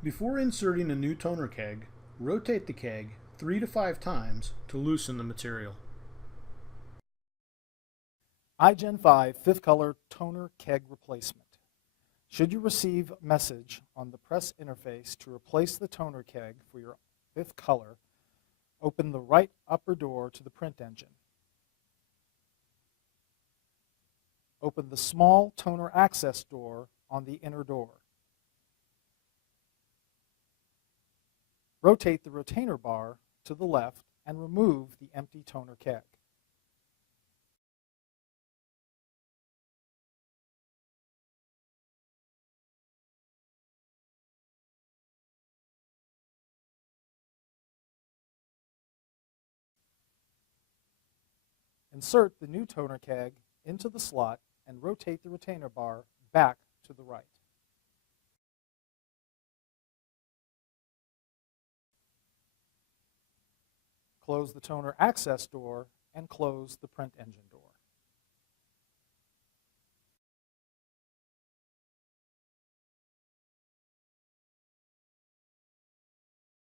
Before inserting a new toner keg, rotate the keg 3 to 5 times to loosen the material. iGen 5 fifth color toner keg replacement. Should you receive a message on the press interface to replace the toner keg for your fifth color, open the right upper door to the print engine. Open the small toner access door on the inner door. Rotate the retainer bar to the left and remove the empty toner keg. Insert the new toner keg into the slot and rotate the retainer bar back to the right. Close the toner access door and close the print engine door.